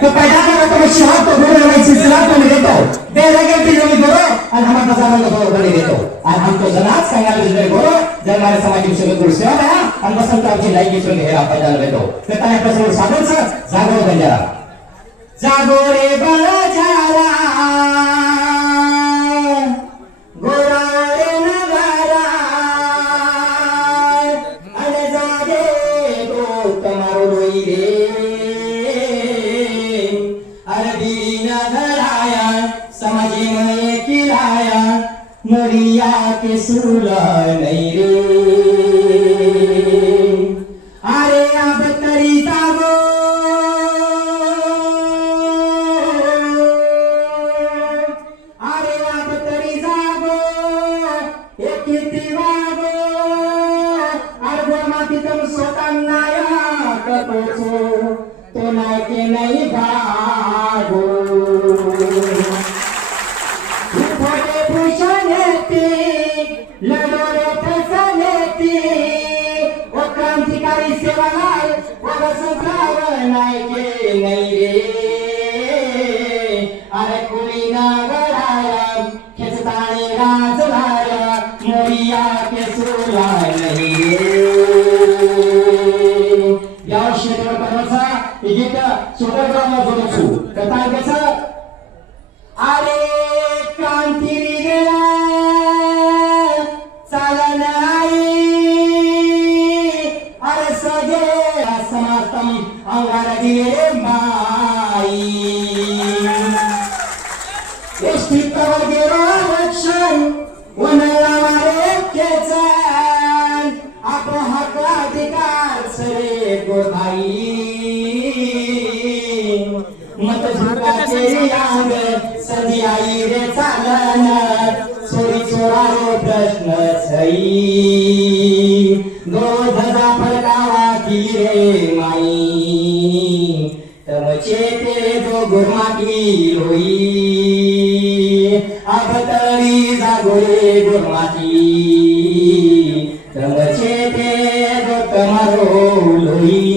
तो पैदा का तो शहर तो बोलने वाला सिलसिला तो नहीं देता दे लगे भी जो करो और हम तो zaman को तो नहीं देता और हम तो जनाब संगाल जो करो जब हमारे समाज में शुरू कर सेवा है हम बसंत का जी लाइक जो है आप पैदा ले दो कहता है प्रसन्न साधन से जागो बंजारा जागो रे बंजारा गोरा रे नगारा अरे जागे तो तुम्हारो रोई रे समाजी में किराया नरिया के सूला नहीं रे अरे अब तरी जागो अरे अब तरी जागो एक दिवागो अरे माती तुम सोतानाया कतो तो ना के नहीं भागो क्रांतिकारी सेवा अरे कुली नागराया खेचताने राजलाया मोरिया के सुला नहीं या क्षेत्र करण्याचा गीत सोडरगावला जोडू कथा कसं अरे क्रांती गेला चालन अरे सगे समातम अंगार दिले माई स्थितवर गेला रक्षण वनला मारे खेचन आपो हक अधिकार सरे गोभाई मत झुकाचे अंग सदी आई रे चालन चोरी चोरारो प्रश्न छई दो धजा फलकावा की रे माई तमचे ते दो गुरमाती लोई अब तरी जागो रे गुरमाती तमचे ते दो तमारो लोई